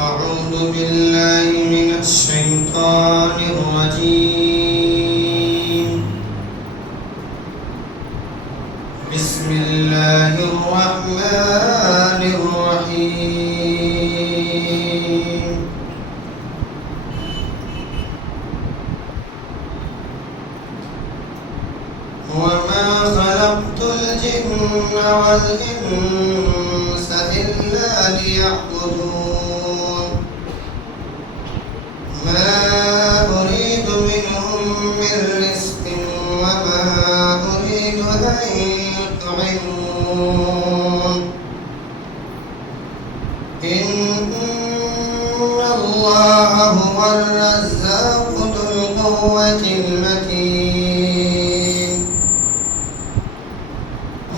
أعوذ بالله من الشيطان الرجيم بسم الله الرحمن الرحيم وما خلقت الجن والإنس إلا ليعبدون ما أريد منهم من رزق وما أريد أن يطعمون إن الله هو الرزاق ذو القوة المتين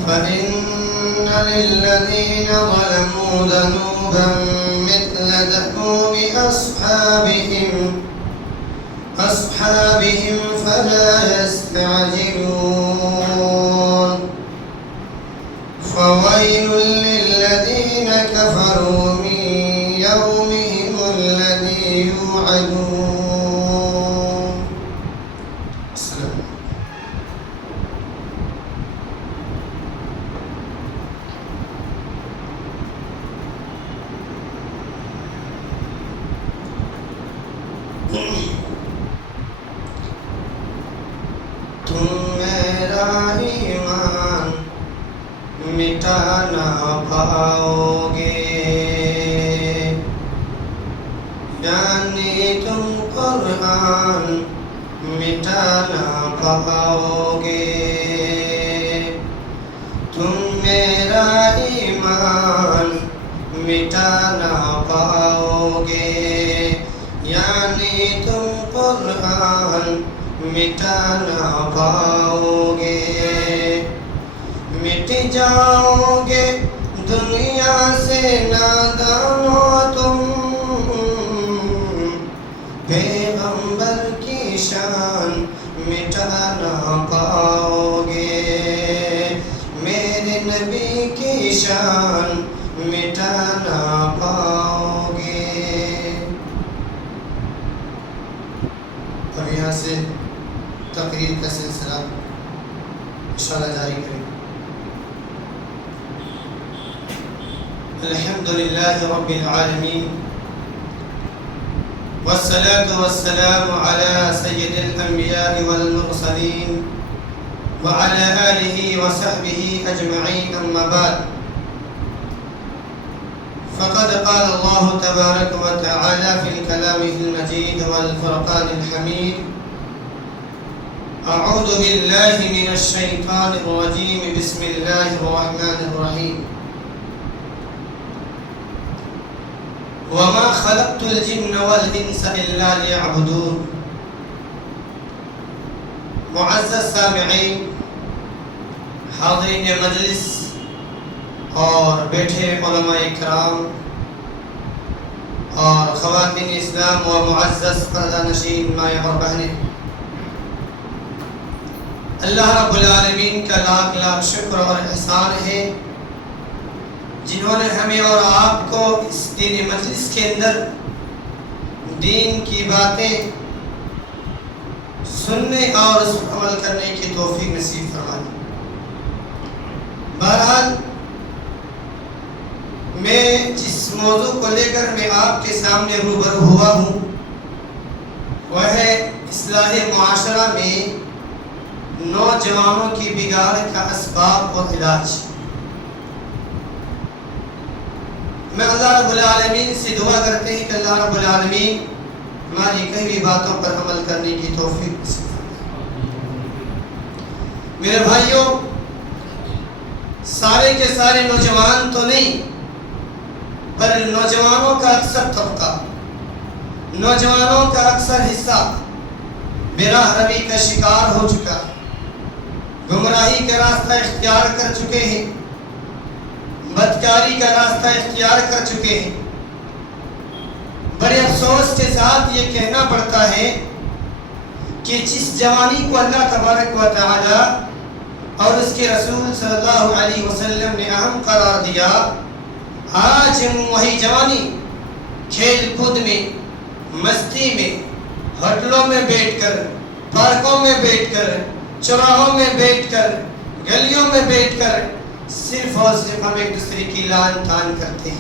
فإن للذين ظلموا ذنوبا مثل ذنوب أصحابهم فلا يستعجلون فويل للذين كفروا من يومهم الذي يوعدون. السلام تم میرا ایمان مٹا نہ پاؤ گے، یعنی تم قرآن مٹا نہ پاؤ گے، تم میرا ایمان مٹا نہ پاؤ گے، یعنی تم قرآن مٹا نہ پاؤ گے، مٹ جاؤ گے دنیا سے نادانو تم، پیغمبر کی شان مٹا نہ پاؤ گے، میرے نبی کی شان مٹا نہ پاؤ گے۔ اب یہاں سے تقریر کا سلسلہ انشاءاللہ جاری کریں۔ الحمدللہ رب العالمین والصلاة والسلام على سید الانبیاء والمرسلین وعلى آلہ وصحبہ اجمعین، اما بعد فقد قال اللہ تبارک وتعالی فی کلامہ المجید والفرقان الحمید: اعوذ باللہ من الشیطان الرجیم بسم اللہ الرحمن الرحیم وما خلقت الجن والانس الا ليعبدون۔ معزز سامعین، حاضرین مجلس اور بیٹھے علماء اکرام اور خواتین اسلام و معزز پردہ نشین مائیں اور بہنیں، اللہ رب العالمین کا لاکھ لاکھ شکر اور احسان ہے جنہوں نے ہمیں اور آپ کو اس دینی مجلس کے اندر دین کی باتیں سننے اور اس پر عمل کرنے کی توفیق نصیب فرمائی۔ بہرحال میں جس موضوع کو لے کر میں آپ کے سامنے روبرو ہوا ہوں وہ ہے اصلاح معاشرہ میں نوجوانوں کی بگاڑ کا اسباب اور علاج۔ میں اللہ رب العالمین سے دعا کرتے ہیں کہ اللہ رب العالمین ہماری کئی بھی باتوں پر عمل کرنے کی توفیق نصیب فرمائے۔ میرے بھائیوں، سارے کے سارے نوجوان تو نہیں، پر نوجوانوں کا اکثر طبقہ، نوجوانوں کا اکثر حصہ براہ روی کا شکار ہو چکا، گمراہی کا راستہ اختیار کر چکے ہیں، بدکاری کا راستہ اختیار کر چکے ہیں۔ بڑے افسوس کے ساتھ یہ کہنا پڑتا ہے کہ جس جوانی کو اللہ تبارک و تعالی اور اس کے رسول صلی اللہ علیہ وسلم نے اہم قرار دیا، آج ہم وہی جوانی کھیل کود میں، مستی میں، ہوٹلوں میں بیٹھ کر، پارکوں میں بیٹھ کر، چوراہوں میں بیٹھ کر، گلیوں میں بیٹھ کر صرف اور صرف ہم ایک دوسرے کی لعن طعن کرتے ہیں،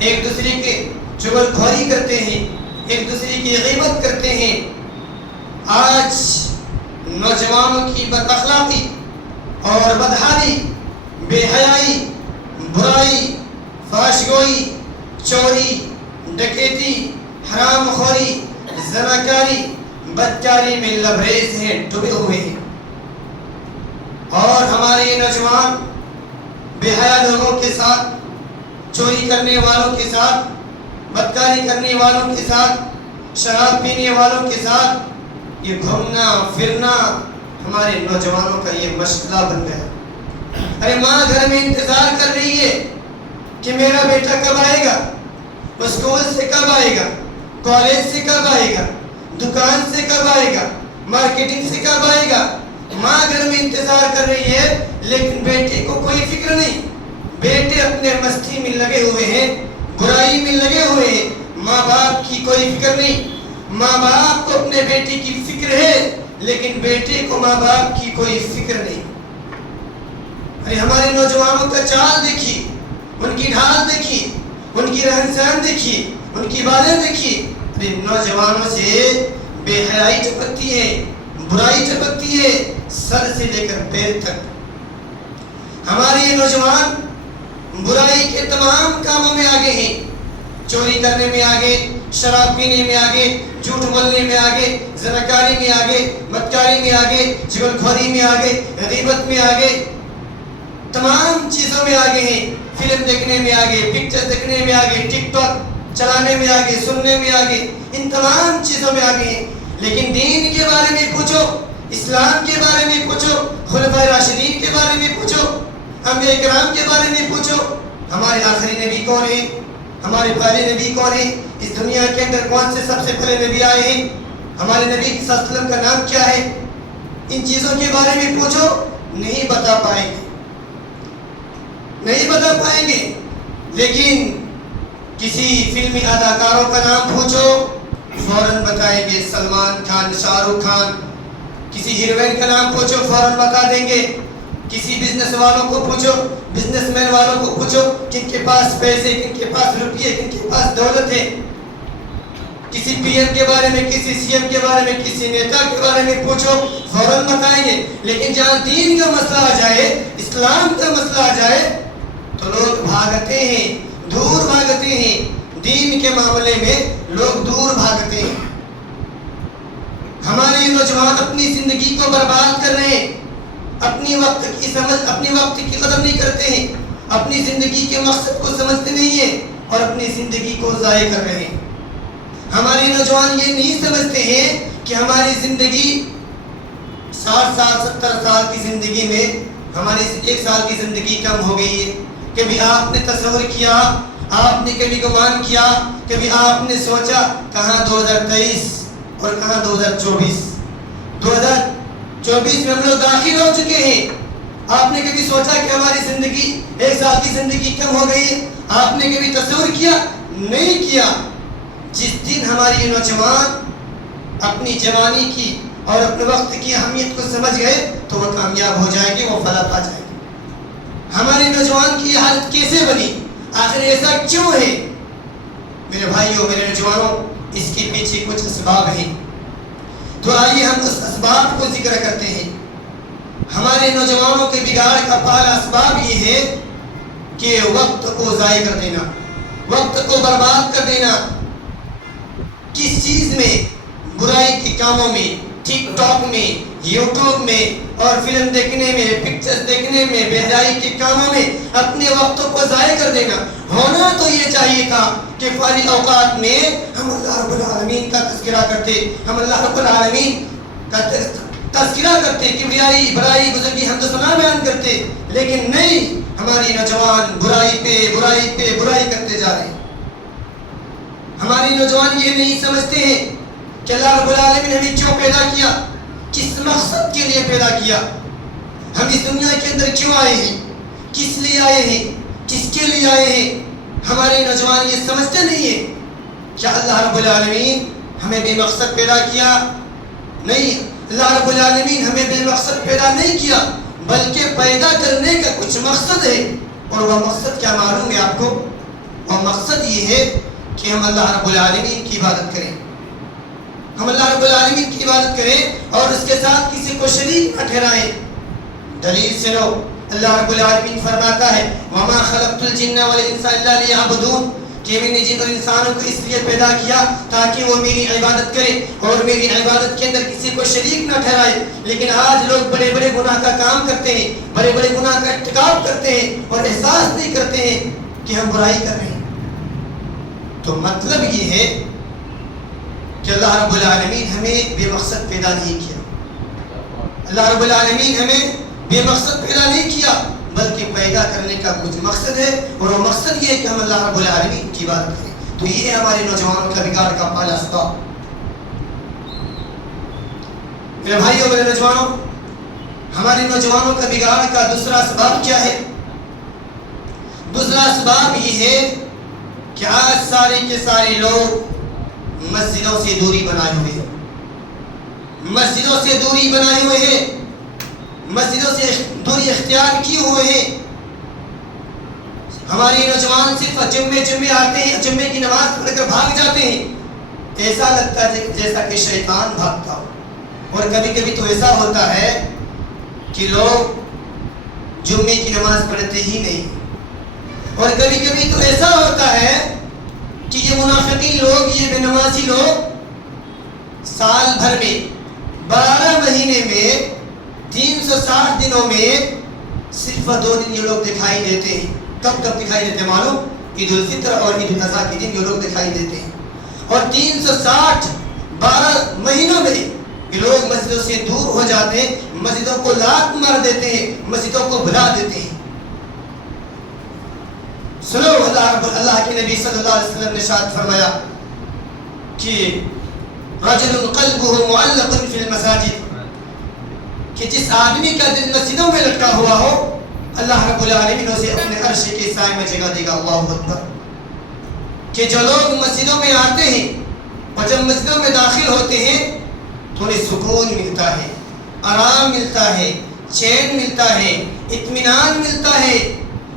ایک دوسرے کے چغلخوری کرتے ہیں، ایک دوسرے کی غیبت کرتے ہیں۔ آج نوجوانوں کی بد اخلاقی اور بدحالی، بے حیائی، برائی، فحش گوئی، چوری، ڈکیتی، حرام خوری، زناکاری، بدکاری میں لبریز ہیں، ڈوبے ہوئے ہیں۔ اور ہمارے نوجوان بے حیا لوگوں کے ساتھ، چوری کرنے والوں کے ساتھ، بدکاری کرنے والوں کے ساتھ، شراب پینے والوں کے ساتھ یہ گھومنا پھرنا ہمارے نوجوانوں کا یہ مشغلہ بن گیا۔ ارے ماں گھر میں انتظار کر رہی ہے کہ میرا بیٹا کب آئے گا، اسکول سے کب آئے گا، کالج سے کب آئے گا، دکان سے کب آئے گا، مارکیٹنگ سے کب آئے گا۔ ماں گھر میں انتظار کر رہی ہے، لیکن بیٹے کو کوئی فکر نہیں۔ بیٹے اپنے مستی میں لگے ہوئے ہیں، برائی میں لگے ہوئے ہیں، ماں باپ کی کوئی فکر نہیں۔ ماں باپ کو اپنے بیٹے کی فکر ہے، لیکن بیٹے کو ماں باپ کی کوئی فکر نہیں۔ ارے ہمارے نوجوانوں کا چال دیکھیے، ان کی ڈھال دیکھیے، ان کی رہن سہن دیکھیے، ان کی باتیں دیکھیے۔ ارے نوجوانوں سے بے حیائی ٹپکتی ہے، برائی ٹپکتی ہے، سر سے لے کر پیر تک۔ ہمارے یہ نوجوان برائی کے تمام کاموں میں آگے ہیں، چوری کرنے میں آگے، شراب پینے میں آگے، جھوٹ بولنے میں آگے، زناکاری میں آگے، بدکاری میں آگے، چغلخوری میں آگے، غیبت میں آگے، تمام چیزوں میں آگے ہیں۔ فلم دیکھنے میں آگے، پکچر دیکھنے میں آگے، ٹک ٹاک چلانے میں آگے، سننے میں آگے، ان تمام چیزوں میں آگے ہیں۔ لیکن دین کے بارے میں پوچھو، اسلام کے بارے میں پوچھو، خلفائے راشدین کے بارے میں پوچھو، انبیاء کرام کے بارے میں پوچھو، ہمارے آخری نبی کون ہیں، ہمارے پہلے نبی کون ہیں، اس دنیا کے اندر کون سے سب سے پہلے نبی آئے ہیں، ہمارے نبی صلی اللہ علیہ وسلم کا نام کیا ہے، ان چیزوں کے بارے میں پوچھو، نہیں بتا پائیں گے، نہیں بتا پائیں گے۔ لیکن کسی فلمی اداکاروں کا نام پوچھو، فوراً بتائیں گے، سلمان خان، شاہ رخ خان۔ کسی ہیروئن کا نام پوچھو، فوراً بتا دیں گے۔ کسی بزنس والوں کو پوچھو، بزنس مین والوں کو پوچھو، کن کے پاس پیسے، کن کے پاس روپیے، کن کے پاس دولت ہے۔ کسی پی ایم کے بارے میں، کسی سی ایم کے بارے میں، کسی نیتا کے بارے میں پوچھو، فوراً بتائیں گے۔ لیکن جہاں دین کا مسئلہ آ جائے، اسلام کا مسئلہ آ جائے تو لوگ بھاگتے ہیں، دور بھاگتے ہیں۔ دین کے معاملے میں لوگ دور بھاگتے ہیں۔ ہمارے نوجوان اپنی زندگی کو برباد کر رہے ہیں، اپنی وقت کی قدر نہیں کرتے ہیں، اپنی زندگی کے مقصد کو سمجھتے نہیں ہیں اور اپنی زندگی کو ضائع کر رہے ہیں۔ ہمارے نوجوان یہ نہیں سمجھتے ہیں کہ ہماری زندگی 60 سال 70 سال کی زندگی میں ہماری 1 سال کی زندگی کم ہو گئی ہے۔ کبھی آپ نے تصور کیا، آپ نے کبھی گمان کیا، کبھی آپ نے سوچا کہاں 2023 اور کہاں 2024 میں ہم لوگ داخل ہو چکے ہیں۔ آپ نے کبھی سوچا کہ ہماری زندگی 1 سال کی زندگی کم ہو گئی ہے؟ آپ نے کبھی تصور کیا؟ نہیں کیا۔ جس دن ہماری نوجوان اپنی جوانی کی اور اپنے وقت کی اہمیت کو سمجھ گئے تو وہ کامیاب ہو جائیں گے، وہ فلاح پا جائیں گے۔ ہمارے نوجوان کی حالت کیسے بنی؟ آخر ایسا کیوں ہے؟ میرے بھائیوں، میرے نوجوانوں، اس کے پیچھے کچھ اسباب ہیں، تو آئیے ہم اس اسباب کو ذکر کرتے ہیں۔ ہمارے نوجوانوں کے بگاڑ کا پہلا اسباب یہ ہے کہ وقت کو ضائع کر دینا، وقت کو برباد کر دینا۔ کس چیز میں؟ برائی کے کاموں میں، ٹک ٹاک میں، یوٹیوب میں اور فلم دیکھنے میں، پکچر دیکھنے میں، بے حیائی کے کاموں میں اپنے وقتوں کو ضائع کر دینا۔ ہونا تو یہ چاہیے تھا کہ فارغ اوقات میں ہم اللہ رب العالمین کا تذکرہ کرتے، ہم اللہ رب العالمین کا تذکرہ کرتے، کبریائی، بڑائی، بزرگی، حمد و ثنا بیان کرتے، لیکن نہیں، ہماری نوجوان برائی پہ برائی پہ برائی کرتے جا رہے ہیں۔ ہماری نوجوان یہ نہیں سمجھتے ہیں کہ اللہ رب العالمین نے ہمیں کیوں پیدا کیا، کس مقصد کے لیے پیدا کیا، ہم اس دنیا کے اندر کیوں آئے ہیں، کس لیے آئے ہیں، کس کے لیے آئے ہیں۔ ہمارے نوجوان یہ سمجھتے نہیں ہیں۔ کیا اللہ رب العالمین ہمیں بے مقصد پیدا کیا؟ نہیں، اللہ رب العالمین ہمیں بے مقصد پیدا نہیں کیا، بلکہ پیدا کرنے کا کچھ مقصد ہے، اور وہ مقصد کیا معلوم ہے آپ کو؟ وہ مقصد یہ ہے کہ ہم اللہ رب العالمین کی عبادت کریں، ہم اللہ رب العالمین کی عبادت کریں اور اس کے ساتھ کسی کو شریک نہ ٹھہرائیں۔ دلیل سے لو، اللہ رب العالمین فرماتا ہے وَمَا خَلَقْتُ الْجِنَّ وَالْإِنسَ إِلَّا لِيَعْبُدُونَ، کہ میں نے جن اور انسانوں کو اس لیے پیدا کیا تاکہ وہ میری عبادت کرے اور میری عبادت کے اندر کسی کو شریک نہ ٹھہرائے۔ لیکن آج لوگ بڑے بڑے گناہ کا کام کرتے ہیں، بڑے بڑے گناہ کا ارتکاب کرتے ہیں اور احساس نہیں کرتے ہیں کہ ہم برائی کر رہے ہیں۔ تو مطلب یہ ہے کہ اللہ رب العالمین ہمیں بے مقصد پیدا نہیں کیا، اللہ رب العالمین ہمیں بے مقصد پیدا نہیں کیا، بلکہ پیدا کرنے کا کچھ مقصد ہے، اور وہ مقصد یہ ہے کہ ہم اللہ رب العالمین کی عبادت کریں۔ تو یہ ہے ہمارے نوجوانوں کا بگاڑ کا پہلا اسباب۔ میرے بھائیوں، میرے نوجوانوں، ہمارے نوجوانوں کا بگاڑ کا دوسرا اسباب کیا ہے؟ دوسرا اسباب یہ ہے کہ آج سارے کے سارے لوگ مسجدوں سے دوری بنائے ہوئے ہیں، مسجدوں سے دوری بنائے ہوئے ہیں، مسجدوں سے دوری اختیار کیے ہوئے ہیں۔ ہماری نوجوان صرف جمعے آتے ہیں، جمعے کی نماز پڑھ کر بھاگ جاتے ہیں، ایسا لگتا ہے جیسا کہ شیطان بھاگتا ہو۔ اور کبھی کبھی تو ایسا ہوتا ہے کہ لوگ جمعے کی نماز پڑھتے ہی نہیں، اور کبھی کبھی تو ایسا ہوتا ہے کہ یہ منافقین لوگ، یہ بے نمازی لوگ سال بھر میں 12 مہینے میں 360 دنوں میں صرف 2 دن یہ لوگ دکھائی دیتے ہیں۔ کب کب دکھائی دیتے ہیں معلوم؟ عید الفطر اور عید الاضحیٰ کے دن یہ لوگ دکھائی دیتے ہیں، اور 360 12 مہینوں میں یہ لوگ مسجدوں سے دور ہو جاتے ہیں، مسجدوں کو لات مار دیتے ہیں، مسجدوں کو بھلا دیتے ہیں۔ سنو، اللہ کے نبی صلی اللہ علیہ وسلم نے ارشاد فرمایا کہ رجل قلبه معلق فی المساجد، کہ جس آدمی کا دل مسجدوں میں لٹکا ہوا ہو، اللہ رب العالمین اسے اپنے عرش کے سائے میں جگہ دے گا۔ اللہ اکبر۔ کہ جو لوگ مسجدوں میں آتے ہیں اور جب مسجدوں میں داخل ہوتے ہیں تو انہیں سکون ملتا ہے، آرام ملتا ہے، چین ملتا ہے، اطمینان ملتا ہے،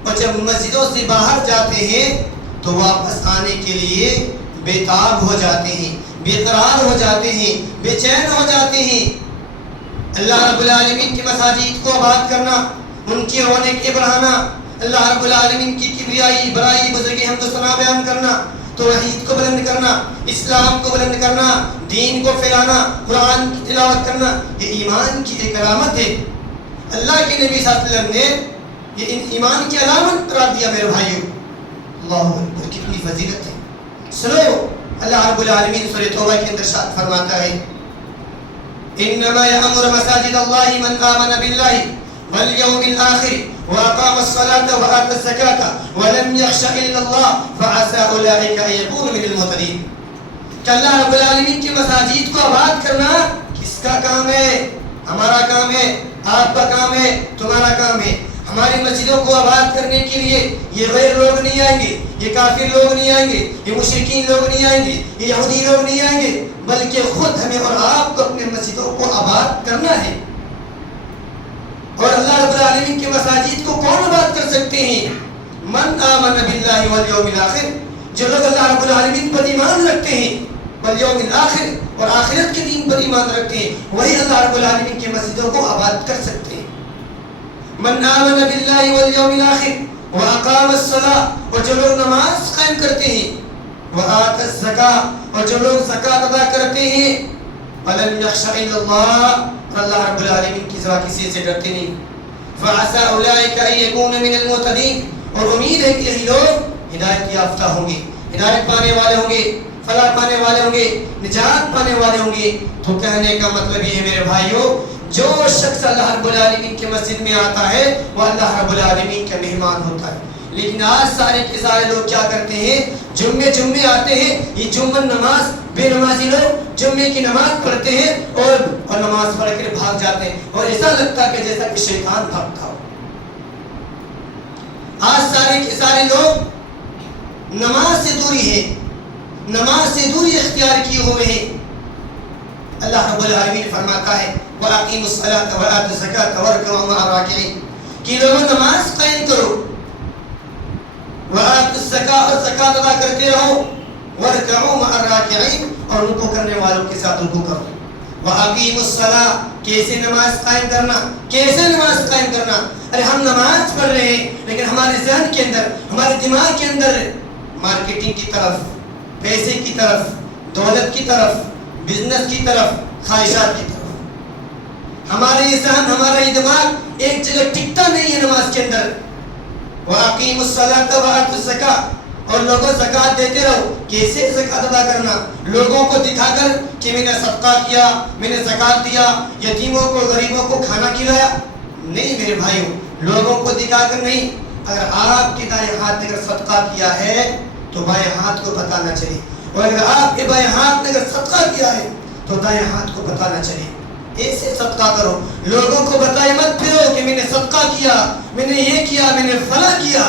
اور جب مسجدوں سے باہر جاتے ہیں تو واپس آنے کے لیے بے تاب ہو جاتے ہیں، بے قرار ہو جاتے ہیں، بے چین ہو جاتے ہیں۔ اللہ رب العالمین کی مساجد کو آباد کرنا، ان کی رونقیں بڑھانا، اللہ رب العالمین کی کبریائی، بڑائی، بزرگی، حمد و ثنا بیان کرنا، توحید کو بلند کرنا، اسلام کو بلند کرنا، دین کو پھیلانا، قرآن کی تلاوت کرنا، یہ ایمان کی ایک علامت ہے۔ اللہ کے نبی صلی اللہ علیہ وسلم نے یہ ایمان کی علامت قرار دیا۔ میرے بھائیوں، اللہ اکبر، کتنی فضیلت ہے۔ سنو، اللہ رب العالمین سورہ توبہ کے اندر ارشاد فرماتا ہے انما یأمر مساجد اللہ من آمن باللہ والیوم الآخر واقام الصلاة وآتى الزکاة ولم یخش الا اللہ فعسى اولئک ان یکونوا من المہتدین۔ کہ اللہ رب العالمین کی مساجد کو آباد کرنا کس کا کام ہے؟ ہمارا کام ہے، آپ کا کام ہے، تمہارا کام ہے۔ ہماری مسجدوں کو آباد کرنے کے لیے یہ غیر لوگ نہیں آئیں گے، یہ کافر لوگ نہیں آئیں گے، یہ مشرکین لوگ نہیں آئیں گے، یہ یہودی لوگ نہیں آئیں گے، بلکہ خود ہمیں اور آپ کو اپنے مسجدوں کو آباد کرنا ہے۔ اور اللہ رب العالمین کی مساجد کو کون آباد کر سکتے ہیں؟ من آمن باللہ والیوم الآخر، جو لوگ اللہ رب العالمین پر ایمان رکھتے ہیں، والیوم الآخر، اور آخرت کے دین پر ایمان رکھتے ہیں، وہی اللہ رب العالمین کی مسجدوں کو آباد کر سکتے ہیں۔ من آمن باللہ والیوم الآخر واقام الصلاة، اور جو لوگ نماز قائم کرتے ہیں، وآتی الزکاة، اور جو لوگ زکوٰۃ ادا کرتے ہیں، ولم یخش الا اللہ، اور اللہ رب العالمین کی سوا کسی سے ڈرتے نہیں، فعسى اولئک ان یکونوا من المہتدین، اور امید ہے کہ یہی لوگ ہدایت یافتہ ہوں گے، ہدایت پانے والے ہوں گے، فلاح پانے والے ہوں گے، نجات پانے والے ہوں گے۔ تو کہنے کا مطلب یہ ہے میرے بھائیوں، جو شخص اللہ رب العالمین کی مسجد میں آتا ہے وہ اللہ رب العالمین کا مہمان ہوتا ہے۔ لیکن آج سارے کے سارے لوگ کیا کرتے ہیں؟ جمعے آتے ہیں، یہ جمعہ نماز، بے نمازی لوگ جمعے کی نماز پڑھتے ہیں اور نماز پڑھ کر بھاگ جاتے ہیں، اور ایسا لگتا ہے کہ جیسا کہ شیطان بھاگتا ہو۔ آج سارے کے سارے لوگ نماز سے دوری ہے، نماز سے دوری اختیار کیے ہوئے ہیں. اللہ رب العالمین فرماتا ہے وَأَقِيمُوا الصَّلَاةَ وَآتُوا الزَّكَاةَ وَارْكَعُوا مَعَ الرَّاكِعِينَ کہ لوگوں نماز قائم کرو، وَآتُوا الزَّكَاةَ اور زکات ادا کرتے رہو، وَارْكَعُوا مَعَ الرَّاكِعِينَ اور رکوع کرنے والوں کے ساتھ رکوع کرو. وَأَقِيمُوا الصَّلَاةَ کیسے نماز قائم کرنا، کیسے نماز قائم کرنا؟ ارے ہم نماز پڑھ رہے ہیں لیکن ہمارے ذہن کے اندر، ہمارے دماغ کے اندر مارکیٹنگ کی طرف، پیسے کی طرف، دولت کی طرف، بزنس کی طرف، خواہشات کی طرف ہمارے یہ ذہن، ہمارا یہ دماغ ایک جگہ ٹکتا نہیں ہے نماز کے اندر. وَأَقِيمُوا الصَّلَاةَ وَآتُوا الزَّكَاةَ اور لوگوں زکات دیتے رہو. کیسے زکات ادا کرنا؟ لوگوں کو دکھا کر کہ میں نے صدقہ کیا، میں نے زکات دیا، یتیموں کو، غریبوں کو کھانا کھلایا. نہیں میرے بھائیوں، لوگوں کو دکھا کر نہیں. اگر آپ کے دائیں ہاتھ نے اگر صدقہ کیا ہے تو بائیں ہاتھ کو پتہ نہ چلے، اور اگر آپ کے بائیں ہاتھ نے اگر صدقہ کیا ہے تو دائیں ہاتھ کو پتہ نہ چلے. ایسے صدقہ کرو، لوگوں کو بتائے مت پھرو کہ میں نے صدقہ کیا، میں نے یہ کیا، میں نے فلاں کیا.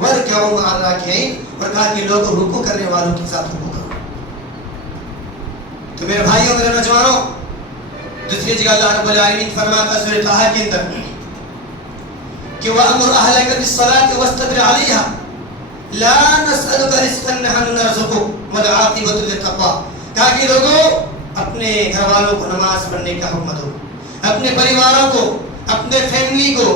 وَارْكَعُوا مَعَ الرَّاكِعِينَ اور کہا کہ لوگ رکوع کرنے والوں کے ساتھ رکوع کرو. تو میرے بھائیوں، میرے نوجوانوں، دوسری جگہ اللہ رب العالمین فرماتا ہے سورۃ طٰہٰ کے اندر کہ وَأَمُرْ أَهْلَكَ بِالصَّلَاةِ وَاسْتَبِرْ عَلَيْهَا لَا نَسْأَلُكَ رِزْقًا نَحْنُ نَرْزُقُكَ وَالْعَاقِبَةُ لِلتَّقْوَىٰ کہا کہ لوگوں اپنے گھر والوں کو نماز پڑھنے کا حکم دو، اپنے پریواروں کو، اپنے فیملی کو،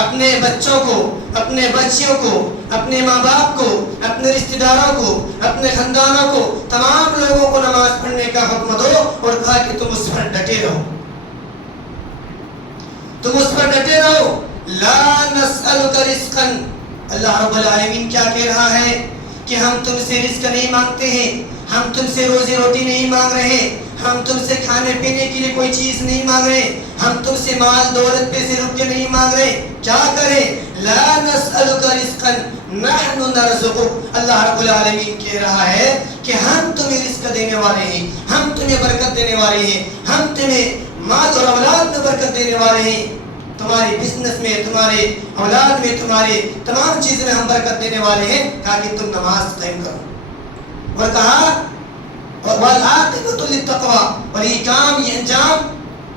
اپنے بچوں کو، اپنے بچیوں کو، اپنے ماں باپ کو، اپنے رشتہ داروں کو، اپنے خاندانوں کو، تمام لوگوں کو نماز پڑھنے کا حکم دو. اور کہا کہ تم اس پر ڈٹے رہو، تم اس پر ڈٹے رہو. لا نسألک رزقا اللہ رب العالمین کیا کہہ رہا ہے کہ ہم تم سے رزق نہیں مانگتے ہیں، ہم تم سے روزی روٹی نہیں مانگ رہے، ہم تم سے کھانے پینے کے لیے کوئی چیز نہیں مانگ رہے، ہم تم سے مال دولت پیسے روپے نہیں مانگ رہے. کیا کریں؟ لا نسألک رزقا نحن نرزقک اللہ رب العالمین کہہ رہا ہے کہ ہم تمہیں رزق دینے والے ہیں، ہم تمہیں برکت دینے والے ہیں، ہم تمہیں مال اور اولاد میں برکت دینے والے ہیں. تمہارے بزنس میں، تمہارے اولاد میں، تمہارے تمام چیزوں میں ہم برکت دینے والے ہیں. کہا کہ تم نماز قائم کرو، اور کہا وَالْعَاقِبَةُ لِلتَّقْوَىٰ اور یہ کام، یہ انجام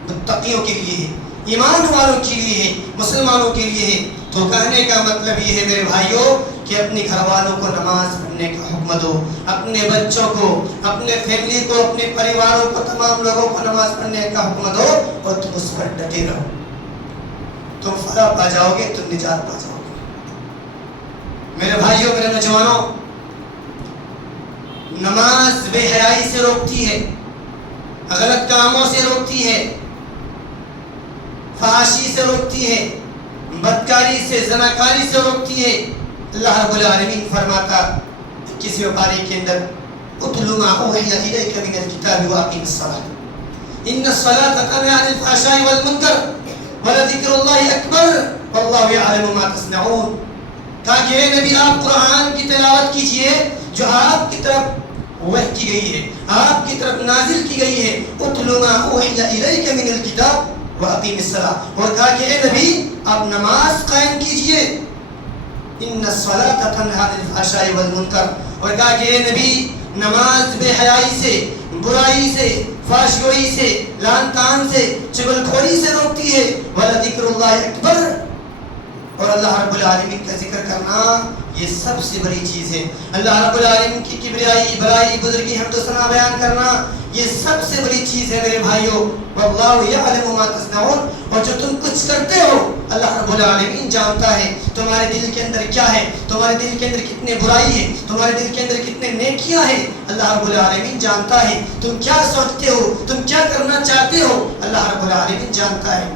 متقیوں کے لیے ہے، ایمان والوں کے لیے ہے، مسلمانوں کے لیے ہے. تو کہنے کا مطلب یہ ہے میرے بھائیوں کہ اپنے گھر والوں کو نماز پڑھنے کا حکم دو، اپنے بچوں کو، اپنے فیملی کو، اپنے پریواروں کو، تمام لوگوں کو نماز پڑھنے کا حکم دو اور تم اس پر ڈٹے رہو. تم فلاح پا جاؤ گے، تم نجات پا جاؤ گے. میرے بھائیوں، میرے نوجوانوں، نماز بے حیائی سے روکتی ہے، غلط کاموں سے روکتی ہے، فحاشی سے روکتی ہے، بدکاری سے، زناکاری سے روکتی ہے. اللہ رب العالمین فرماتا 21ویں پارے کے اندر اتل ما اوحی الیک من الکتاب واقم الصلاۃ ان الصلاۃ تنہی عن الفحشاء والمنکر ولذکر اللہ اکبر واللہ یعلم ما تصنعون. کہا کہ اے نبی آپ قرآن کی تلاوت کیجئے جو آپ کی طرف وحی کی گئی ہے، آپ کی طرف نازل کی گئی ہے. اتل ما اوحی الیک من الکتاب واقم الصلاۃ اور کہا کہ اے نبی آپ نماز قائم کیجئے. ان الصلاۃ تنہی عن الفحشاء والمنکر اور کہا کہ اے نبی نماز بے حیائی سے، برائی سے، فحش گوئی سے، لعن طعن سے، چغلخوری سے روکتی ہے. ولذکر اللہ اکبر اور اللہ رب العالمین کا ذکر کرنا یہ سب سے بڑی چیز ہے. اللہ رب العالمین کی کبریائی، بڑائی، بزرگی، حمد و ثنا بیان کرنا یہ سب سے بڑی چیز ہے میرے بھائیوں. واللہ یعلم ما تصنعون اور جو تم کچھ کرتے ہو اللہ رب العالمین جانتا ہے. تمہارے دل کے اندر کیا ہے، تمہارے دل کے اندر کتنے برائی ہے، تمہارے دل کے اندر کتنے نیکیاں ہیں، اللہ رب العالمین جانتا ہے. تم کیا سوچتے ہو، تم کیا کرنا چاہتے ہو، اللہ رب العالمین جانتا ہے.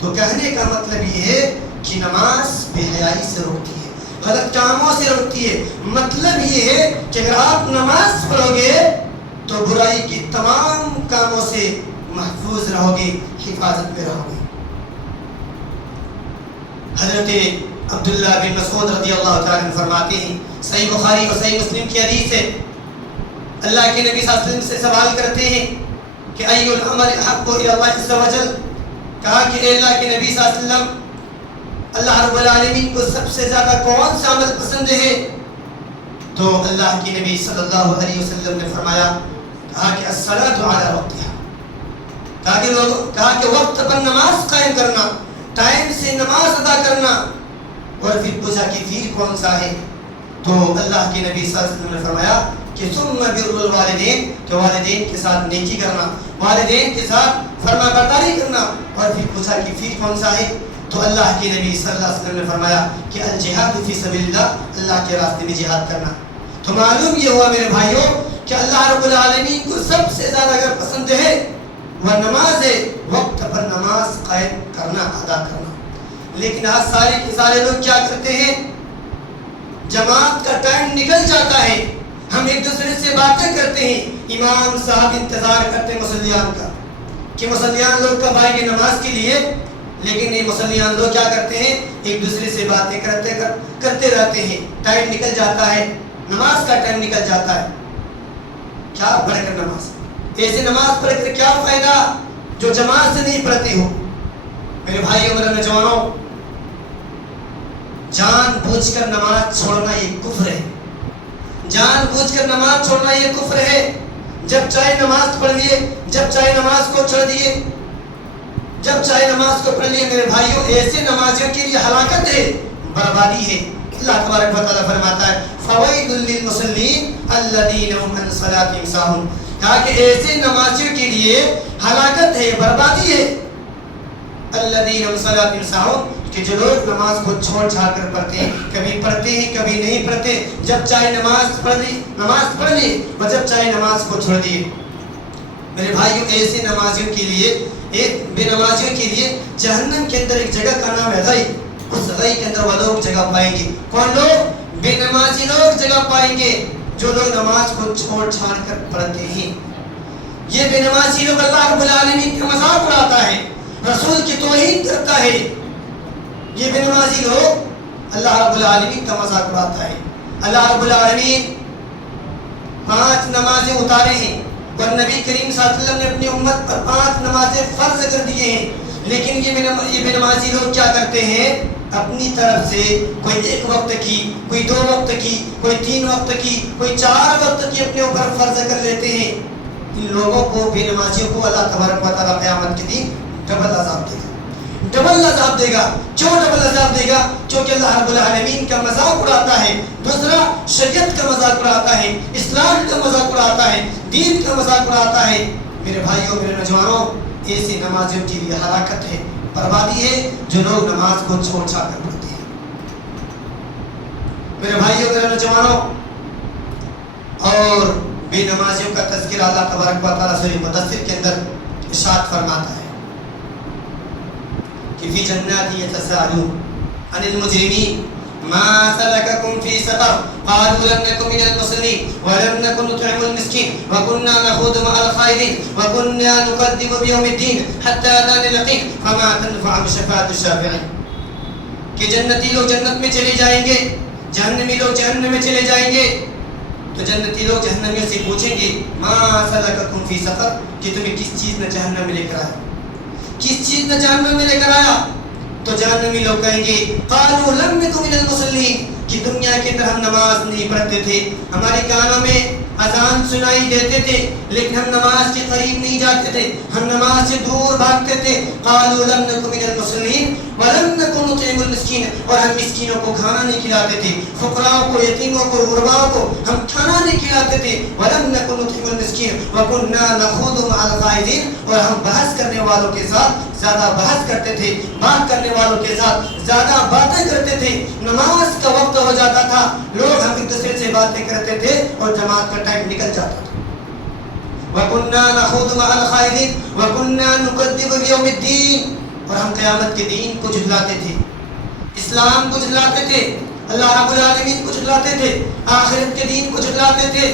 تو کہنے کا مطلب یہ ہے کہ نماز بے حیائی سے روکتی ہے، غلط کاموں سے روکتی ہے. مطلب یہ ہے کہ اگر آپ نماز پڑھو گے تو برائی کے تمام کاموں سے محفوظ رہو گے، حفاظت میں رہو گے. حضرت عبداللہ بن مسعود رضی اللہ تعالیٰ عنہ فرماتے ہیں، صحیح بخاری اور صحیح مسلم کی حدیث ہے، اللہ کے نبی صلی اللہ علیہ وسلم سے سوال کرتے ہیں کہ ای العمل احب الی اللہ عز وجل. کہا کہ اے اللہ کے نبی صلی اللہ علیہ وسلم اللہ رب العالمین کو سب سے زیادہ کون سا عمل پسند ہے؟ تو اللہ کی نبی صلی اللہ علیہ وسلم نے فرمایا، کہا کہ الصلاۃ علی وقتها، کہا کہ وقت پر نماز قائم کرنا، ٹائم سے نماز ادا کرنا۔ اور پھر پوچھا کہ پھر کون سا ہے؟ تو اللہ کے نبی صلی اللہ علیہ وسلم نے فرمایا کہ ثم بر الوالدین، کہ والدین کے ساتھ نیکی کرنا، والدین کے ساتھ فرما برداری کرنا۔ اور پھر پوچھا کہ پھر کون سا ہے؟ تو اللہ کے نبی صلی اللہ علیہ وسلم نے فرمایا کہ الجہاد فی سبیل اللہ، اللہ کے راستے میں جہاد کرنا۔ تو معلوم یہ ہوا میرے بھائیوں کہ اللہ رب العالمین کو سب سے زیادہ اگر پسند ہے وہ نماز ہے، وقت پر نماز قائم کرنا، ادا کرنا۔ لیکن آج سارے کے سارے لوگ کیا کرتے ہیں؟ جماعت کا ٹائم نکل جاتا ہے، ہم ایک دوسرے سے باتیں کرتے ہیں، امام صاحب انتظار کرتے ہیں مصلیان کا کہ مصلیان لوگ کب آئیں گے نماز کے لیے، لیکن یہ مصلیان لوگ کیا کرتے ہیں؟ ایک دوسرے سے باتیں کرتے رہتے ہیں، ٹائم نکل جاتا ہے، نماز کا ٹائم نکل جاتا ہے۔ کیا پڑھ کر نماز، ایسے نماز پڑھ کر کیا فائدہ جو جماعت سے نہیں پڑھتے ہو؟ میرے بھائیوں میرے نوجوانوں، جان بوجھ کر نماز چھوڑنا یہ کفر ہے، جان بوجھ کر نماز چھوڑنا یہ کفر ہے۔ جب چاہے نماز پڑھ لیے، جب چاہے نماز کو چھوڑ دیے، جب چاہے نماز کو پڑھ لیے۔ میرے بھائیوں ایسے نمازیوں کے لیے ہلاکت ہے، بربادی ہے۔ اللہ تبارک و تعالیٰ فرماتا ہے فوائد للمصلین الذین هم عن صلاتهم ساہون، کہا کہ ایسے نمازیوں کے لیے ہلاکت ہے، بربادی ہے۔ الذین هم صلاتهم ساہون، کہ جو لوگ نماز کو چھوڑ چھاڑ کر پڑھتے ہیں، کبھی پڑھتے ہیں کبھی نہیں پڑھتے، جب چاہے نماز پڑھ لی اور جب چاہے نماز کو چھوڑ دیے۔ میرے بھائیوں ایسے نمازیوں کے لیے، ایک بے نمازیوں کے لیے جہنم کے اندر ایک جگہ کا نام ہے غی، اس غی کے اندر وہ لوگ جگہ پائیں گے۔ کون لوگ؟ بے نمازی لوگ جگہ پائیں گے، جو لوگ نماز کو چھوڑ چھاڑ کر پڑھتے ہیں۔ یہ بے نمازی لوگ اللہ رب العالمین کا مذاق اڑاتا ہے، رسول کی توہین کرتا ہے۔ یہ بے نمازی لوگ اللہ رب العالمین کا مذاق اڑاتا ہے۔ اللہ رب العالمین 5 نمازیں اتارے ہیں اور نبی کریم صلی اللہ علیہ وسلم نے اپنی امت پر 5 نمازیں فرض کر دیے ہیں، لیکن یہ بے نمازی لوگ کیا کرتے ہیں؟ اپنی طرف سے کوئی 1 وقت کی، کوئی 2 وقت کی، کوئی 3 وقت کی، کوئی 4 وقت کی اپنے اوپر فرض کر لیتے ہیں۔ ان لوگوں کو، بے نمازیوں کو اللہ تبارک و تعالیٰ قیامت کے دن ڈبل عذاب دے گا، ڈبل عذاب دے گا۔ کیوں ڈبل عذاب دے گا؟ کیونکہ اللہ رب العالمین کا مذاق اڑاتا ہے، دوسرا شریعت کا مذاق اڑاتا ہے، اسلام کا مذاق اڑاتا ہے، دین کا مذاق اڑاتا ہے۔ میرے بھائیوں میرے نوجوانوں ایسے نمازیوں کے لیے ہلاکت ہے، بربادی ہے، جو لوگ نماز کو چھوڑ چھاڑ کر پڑھتے ہیں۔ میرے بھائیوں میرے نوجوانوں، اور بے نمازیوں کا تذکرہ اللہ تبارک و تعالیٰ سورہ مدثر کے اندر ارشاد فرماتا ہے کہ فی جنات یتساءلون عن المجرمین ما سلککم فی سقر قالوا لم نکن من المصلین ولم نکن نطعم المسکین وکنا نخوض مع الخائضین وکنا نکذب بیوم الدین حتی اتانا الیقین فما تنفعهم شفاعۃ الشافعین، کہ جنتی لوگ جنت میں چلے جائیں گے، جہنمی لوگ جہنم میں چلے جائیں گے۔ تو جنتی لوگ جہنمیوں سے پوچھیں گے ما سلککم فی سقر، کہ تمہیں کس چیز نے جہنم میں لے کر آیا، کس چیز نے جہنم میں لے کر آیا؟ تو جہنمی لوگ کہیں گے قالوا لم نکن من المصلین، کہ دنیا کے اندر ہم نماز نہیں پڑھتے تھے، ہمارے کانوں میں اذان سنائی دیتے تھے لیکن ہم نماز کے قریب نہیں جاتے تھے، ہم نماز سے دور بھاگتے تھے۔ قالوا لم نکن من المصلین ولم نکن نطعم المسکین، اور ہم مسکینوں کو کھانا نہیں کھلاتے تھے، فقراء کو، یتیموں کو، غرباء کو ہم کھانا نہیں کھلاتے تھے۔ ولم نکن نطعم المسکین وکنا نخوض مع الخائضین، اور ہم بحث کرنے والوں کے ساتھ زیادہ بحث کرتے تھے، بات کرنے والوں کے ساتھ زیادہ باتیں کرتے تھے۔ نماز کا وقت ہو جاتا تھا، لوگ ہم ایک دوسرے سے باتیں کرتے تھے اور جماعت کا ٹائم نکل جاتا تھا۔ وَكُنَّا نَخُوضُ مَعَ الْخَائِضِينَ وَكُنَّا نُكَذِّبُ بِيَوْمِ الدِّينِ، اور ہم قیامت کے دین کو جھٹلاتے تھے، اسلام کو جھٹلاتے تھے، اللہ رب العالمین کو جھٹلاتے تھے، آخرت کے دین کو جھٹلاتے تھے۔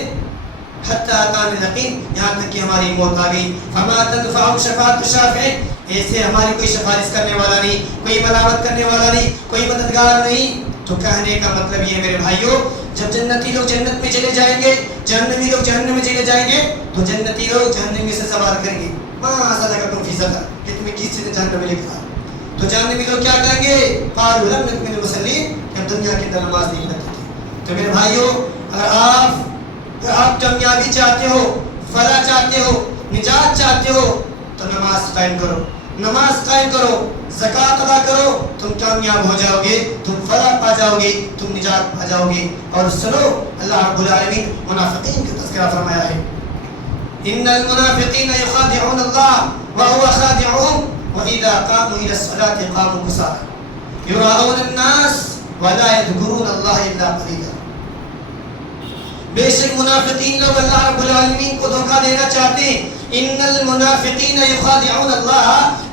حتی اتانا الیقین، یہاں تک کہ ہماری موت آ گئی۔ فما تنفعهم شفاعۃ الشافعین، ایسے ہماری کوئی سفارش کرنے والا نہیں، کوئی ملامت کرنے والا نہیں، کوئی مددگار نہیں۔ تو کہنے کا مطلب یہ میرے بھائیوں، جب جنتی لوگ جنت میں چلے جائیں گے، جہنمی لوگ جہنم میں چلے جائیں گے، تو جنتی لوگ جہنمی سے سوال کریں گے ما سلککم فی سقر، کہ تمہیں کس چیز نے جہنم میں لے کر آیا؟ تو جہنمی لوگ کیا کہیں گے؟ قالوا لم نکن من المصلین، کہ ہم دنیا کے اندر نماز نہیں پڑھتے تھے، تو میرے بھائیوں، اگر آپ کامیابی چاہتے ہو، فلاح چاہتے ہو، نجات چاہتے ہو، تو نماز قائم کرو، نماز قائم کرو، زکوٰۃ ادا کرو، تم کامیاب ہو جاؤ گے، تم فلاح پا جاؤ گے، تم نجات پا جاؤ گے۔ اور سنو، اللہ رب العالمین منافقین کا تذکرہ فرمایا ہے، ان المنافقین یخادعون اللہ وهو خادعهم واذا قاموا الى الصلاة قاموا كسالى يراؤون الناس ولا يذكرون اللہ الا قلیلا۔ بے شک منافقین لوگ اللہ رب العالمین کو دھوکہ دینا چاہتے ہیں۔ ان المنافقین یخادعون اللہ،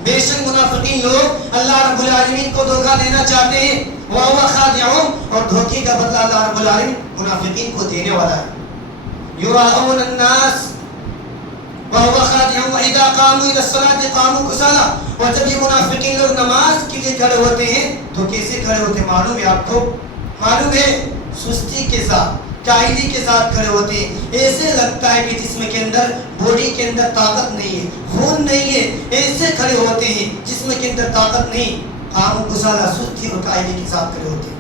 بے شک منافقین لوگ اللہ رب العالمین کو دھوکہ دینا چاہتے ہیں۔ وهو خادعهم، اور دھوکے کا بدلہ اللہ رب العالمین منافقین کو دینے والا ہے۔ یراؤون الناس وهو خادعهم واذا قاموا الى الصلاة قاموا كسالى، اور جب یہ منافقین لوگ نماز کے لیے کھڑے ہوتے ہیں تو کیسے کھڑے ہوتے ہیں معلوم ہے آپ کو؟ معلوم ہے، سستی کے ساتھ، کاہلی کے ساتھ کھڑے ہوتے ہیں۔ ایسے لگتا ہے کہ جسم کے اندر، باڈی کے اندر طاقت نہیں ہے، خون نہیں ہے، ایسے کھڑے ہوتے ہیں جسم کے اندر طاقت نہیں، قاموا كسالى، سستی اور کاہلی کے ساتھ کھڑے ہوتے ہیں۔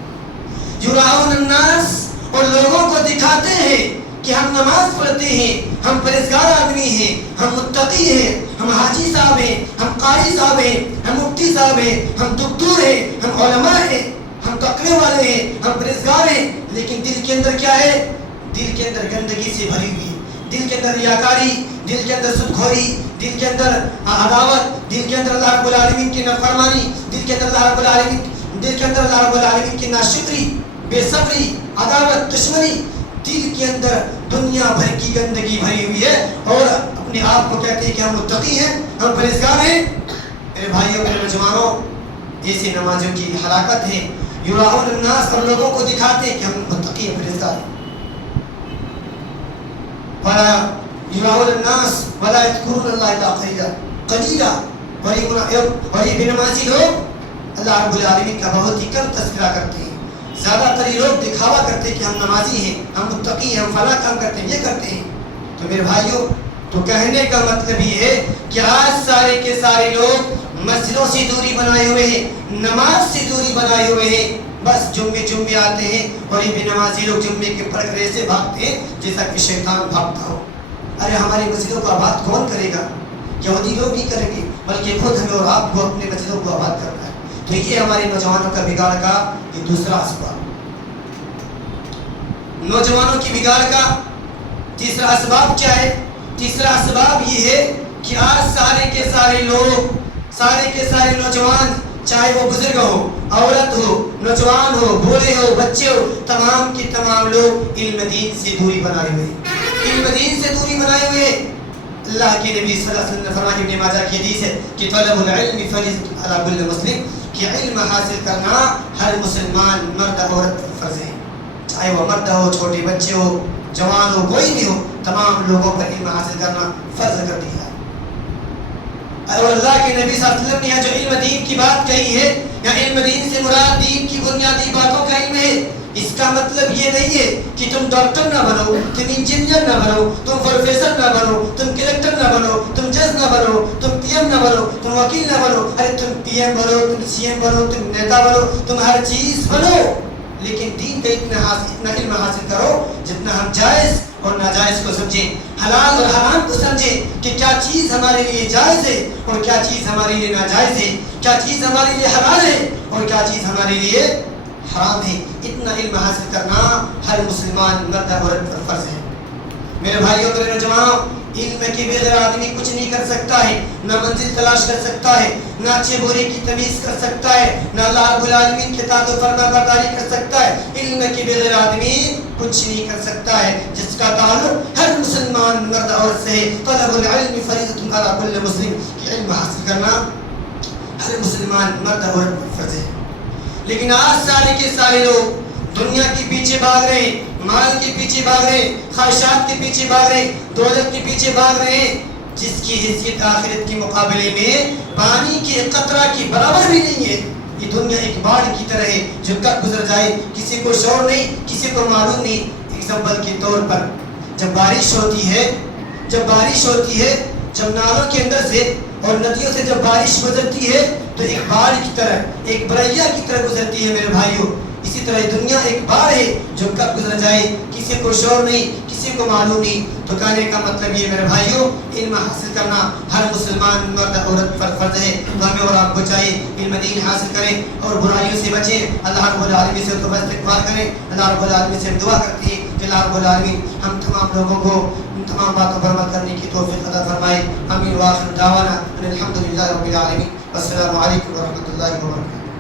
یراؤون الناس، اور لوگوں کو دکھاتے ہیں کہ ہم نماز پڑھتے ہیں، ہم پرہیزگار آدمی ہیں، ہم متقی ہیں، ہم حاجی صاحب ہیں، ہم قاری صاحب ہیں، ہم مفتی صاحب ہیں، ہم دکتور ہیں، ہم علماء ہیں، ہم تقوی والے ہیں، ہم پرہیزگار ہیں، لیکن دل کے اندر کیا ہے؟ دل کے اندر گندگی سے بھری ہوئی ہے، دل کے اندر ریاکاری، دل کے اندر سودخوری، دل کے اندر عداوت، دل کے اندر اللہ رب العالمین کی نافرمانی، دل کے اندر اللہ رب العالمین کی ناشکری، بے صبری، عداوت، دشمنی، دل کے اندر دنیا بھر کی گندگی بھری ہوئی ہے، اور اپنے آپ کو کہتے ہیں کہ ہم متقی ہیں، ہم پرہیزگار ہیں۔ میرے بھائیوں، میرے نوجوانوں، ایسی نمازوں کی ہلاکت ہے۔ یراؤون الناس، اور لوگوں کو دکھاتے ہیں کہ ہم متقی ہیں، پرہیزگار ہیں۔ ولا یراؤون الناس ولا یذکرون اللہ الا قلیلا، اور یہ بے نمازی لوگ اللہ رب العالمین کا بہت ہی کم تذکرہ کرتے ہیں۔ زیادہ تر یہ لوگ دکھاوا کرتے ہیں کہ ہم نمازی ہیں، ہم متقی ہیں، ہم فلاں کام کرتے ہیں، یہ کرتے ہیں۔ تو میرے بھائیوں، تو کہنے کا مطلب یہ ہے کہ آج سارے کے سارے لوگ مسجدوں سے دوری بنائے ہوئے ہیں، نماز سے دوری بنائے ہوئے ہیں، بس جمعے آتے ہیں، اور یہ بے نمازی لوگ جمعے کے پڑھ کر ایسے بھاگتے ہیں جیسا کہ شیطان بھاگتا ہو۔ ارے ہماری مسجدوں کو آباد کون کرے گا؟ یہودی لوگ نہیں کریں گے، بلکہ خود ہمیں اور آپ کو اپنے مسجدوں کو آباد کرنا ہے۔ تو یہ ہمارے نوجوانوں کا بگاڑ کا یہ دوسرا اسباب، نوجوانوں کی بگاڑ کا تیسرا اسباب کیا ہے؟ تیسرا اسباب یہ ہے کہ آج سارے کے سارے لوگ، سارے کے سارے نوجوان، چاہے وہ بزرگ ہو، عورت ہو، نوجوان ہو، بوڑھے ہو، بچے ہو، تمام کے تمام لوگ علم دین سے دوری بنائے ہوئے، علم دین سے دوری بنائے ہوئے۔ اللہ کے نبی صلی اللہ علیہ وسلم نے فرمایا، ابن ماجہ کی حدیث ہے کہ طلب العلم فریضۃ علی کل مسلم، کہ علم حاصل کرنا ہر مسلمان، مرد عورت پر فرض ہے، چاہے وہ مرد ہو، چھوٹے بچے ہو، جوان ہو، کوئی بھی ہو، تمام لوگوں پر علم حاصل کرنا فرض کر دیا ہے۔ اور اللہ کے نبی صلی اللہ علیہ وسلم نے جو علم دین کی بات کہی ہے، یا علم دین سے مراد دین کی بنیادی باتوں کا علم ہے، اس کا مطلب یہ نہیں ہے کہ تم ڈاکٹر نہ بنو، تم انجینئر نہ بنو، تم پروفیسر نہ بنو، تم کلکٹر نہ بنو، تم جج نہ بنو، تم پی ایم نہ بنو، تم وکیل نہ بنو۔ ارے تم پی ایم بنو، تم سی ایم بنو، تم نیتا بنو، تم ہر چیز بنو، لیکن دین کا اتنا علم حاصل کرو جتنا ہم جائز اور ناجائز کو سمجھیں، حلال اور حرام کو سمجھیں، کہ کیا چیز ہمارے لیے جائز ہے اور کیا چیز ہمارے لیے ناجائز ہے، کیا چیز ہمارے لیے حلال ہے اور کیا چیز ہمارے لیے حرام ہے۔ اتنا علم حاصل کرنا ہر مسلمان، مرد عورت پر فرض ہے۔ میرے بھائیوں، میرے نوجوانوں، علم کے بغیر آدمی کچھ نہیں کر سکتا ہے، نہ منزل تلاش کر سکتا ہے، نہ اچھے برے کی تمیز کر سکتا ہے، نہ اللہ رب العالمین کے اطاعت و فرما برداری کر سکتا ہے۔ علم کے بغیر آدمی کچھ نہیں کر سکتا ہے، جس کا تعلق ہر مسلمان، مرد عورت سے ہے۔ طلب العلم فریضۃ علی کل مسلم، کہ علم حاصل کرنا ہر مسلمان، مرد عورت پر فرض ہے۔ لیکن آج سارے کے سارے لوگ دنیا کے پیچھے بھاگ رہے ہیں، مال کے پیچھے بھاگ رہے ہیں، خواہشات کے پیچھے بھاگ رہے ہیں، دولت کے پیچھے بھاگ رہے ہیں، جس کی حیثیت آخرت کے مقابلے میں پانی کے ایک قطرہ کی برابر بھی نہیں ہے۔ یہ دنیا ایک باڑ کی طرح ہے جو کب گزر جائے کسی کو شعور نہیں، کسی کو معلوم نہیں۔ ایگزامپل کے طور پر جب بارش ہوتی ہے، جب نالوں کے اندر سے اور ندیوں سے جب بارش گزرتی ہے تو ایک باڑ کی طرح، ایک بریا کی طرح گزرتی ہوتی ہے میرے بھائیوں. اسی طرح یہ دنیا ایک بار ہے جو کب گزر جائے کسی کو شعور نہیں, کسی کو معلوم نہیں. تو کہنے کا مطلب یہ میرے بھائیوں, علم حاصل کرنا ہر مسلمان مرد عورت پر فرض ہے. تو ہمیں اور آپ کو چاہیے علم دین حاصل کریں اور برائیوں سے بچیں. اللہ رب العالمین سے توبہ استغفار کریں. اللہ رب العالمین سے دعا کرتے ہیں کہ اللہ رب العالمین ہم تمام لوگوں کو ان تمام باتوں پر عمل کرنے کی توفیق عطا فرمائے. آمین. وآخر دعوانا ان الحمد للہ رب العالمین. السلام علیکم ورحمۃ اللہ وبرکاتہ.